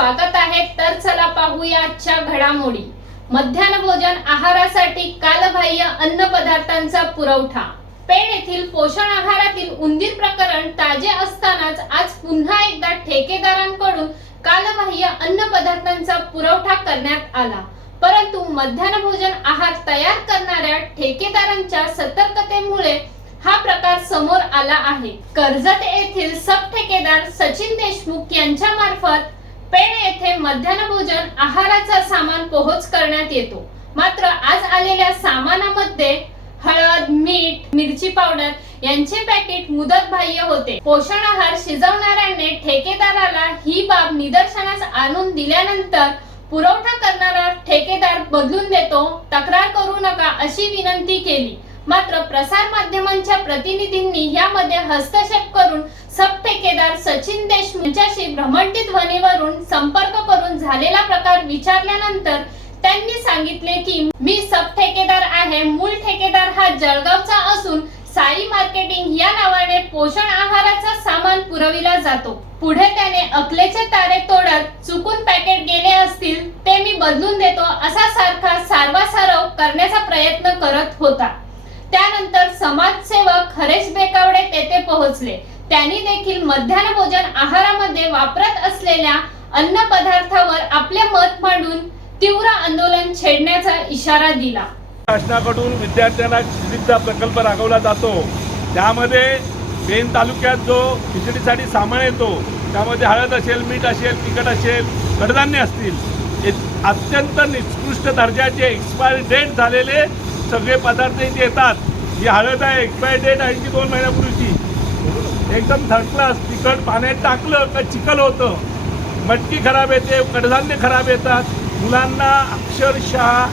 स्वागत आहे तर चला पाहूया आजच्या घडामोडी. मध्यान्ह भोजन आहारासाठी कालबाह्य अन्न पदार्थांचा पुरवठा. पेण येथील पोषण आहारातील उंदीर प्रकरण ताजे असतानाच आज पुन्हा एकदा ठेकेदारांकडून कालबाह्य अन्न पदार्थांचा पुरवठा करण्यात आला. परंतु मध्यान्ह भोजन आहार तयार करणाऱ्या ठेकेदारांच्या सतर्कतेमुळे हा प्रकार समोर आला आहे. कर्जत येथील सब ठेकेदार सचिन देशमुख यांच्या मार्फत पेण येथे मध्यान्ह भोजन आहाराचा सामान पोहोच करण्यात येतो. मात्र आज आलेल्या सामानामध्ये हळद मीठ मिरची पावडर यांचे पॅकेट मुदत बाह्य होते. पोषण आहार शिजवणाऱ्याने ठेकेदाराला ही बाब निदर्शनास आणून दिल्यानंतर पुरवठा करणारा ठेकेदार बदलून देतो तक्रार करू नका अशी विनंती केली. मात्र प्रसार माध्यमांच्या प्रतिनिधींनी यामध्ये हस्तक्षेप करून ठेकेदार सचिन देशमुख यांच्याशी भ्रमंती ध्वनीवरून संपर्क करून झालेला प्रकार विचारल्यानंतर त्यांनी सांगितले की मी सब ठेकेदार आहे. मूळ ठेकेदार हा जळगावचा असून साई मार्केटिंग या नावाने पोषण आहाराचा सामान पुरविला जातो. पुढे त्याने अकलेचे तारे तोडत चुकून पॅकेट गेले असतील ते मी बदलून देतो असा सारखा सारवासारव करण्याचा प्रयत्न करत होता. त्यानंतर समाजसेवक हरेश बेकावडे तेथे पोहोचले. त्यांनी देखील मध्यान्ह भोजन आहारामध्ये वापरत असलेल्या अन्न पदार्थावर आपले मत मांडून तीव्र आंदोलन छेडण्याचा इशारा दिला. शासनाकडून विद्यार्थ्यांना खिचडीचा प्रकल्प राबवला जातो. त्यामध्ये पेन तालुक्यात जो खिचडीसाठी सामान येतो त्यामध्ये हळद असेल मीठ असेल तिखट असेल कडधान्य असतील अत्यंत निकृष्ट दर्जाचे एक्सपायरी डेट झालेले सगळे पदार्थ इथे येतात. ही हळद आहे एक्सपायरी डेट आहे ती दोन महिन्यापूर्वीची. एकदम थर्ड क्लास तिखट पाण्यात टाकलं का चिखल होतं? मटकी खराब येते कडधान्य खराब येतात. मुलांना अक्षरशः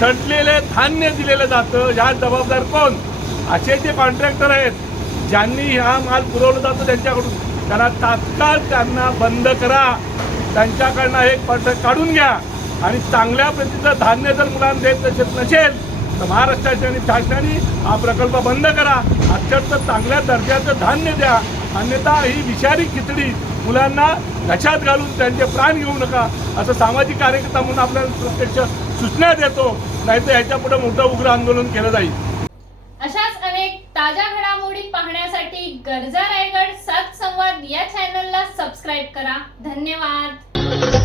सडलेले धान्य दिलेलं जातं. ह्या जबाबदार कोण? असे जे कॉन्ट्रॅक्टर आहेत ज्यांनी हा माल पुरवला जातो त्यांच्याकडून. त्यांना तात्काळ त्यांना बंद करा. त्यांच्याकडनं एक कॉन्ट्रॅक्ट काढून घ्या. आणि चांगल्या प्रतीचं धान्य जर मुलांना देत नसेल नसेल तर महाराष्ट्राच्या शासनाने हा प्रकल्प बंद करा. अत्यंत चांगल्या दर्जाचं धान्य द्या. अन्यथा ही विषारी खिचडी मुलांना घशात घालून त्यांचे प्राण घेऊ नका असं सामाजिक कार्यकर्ता म्हणून आपल्याला प्रत्यक्ष सूचना देतो. नाहीतर ह्याच्या पुढे मोठं उग्र आंदोलन केलं जाईल. अशाच अनेक ताज्या घडामोडी पाहण्यासाठी गरजा रायगड सात संवाद या चॅनलला सबस्क्राईब करा. धन्यवाद.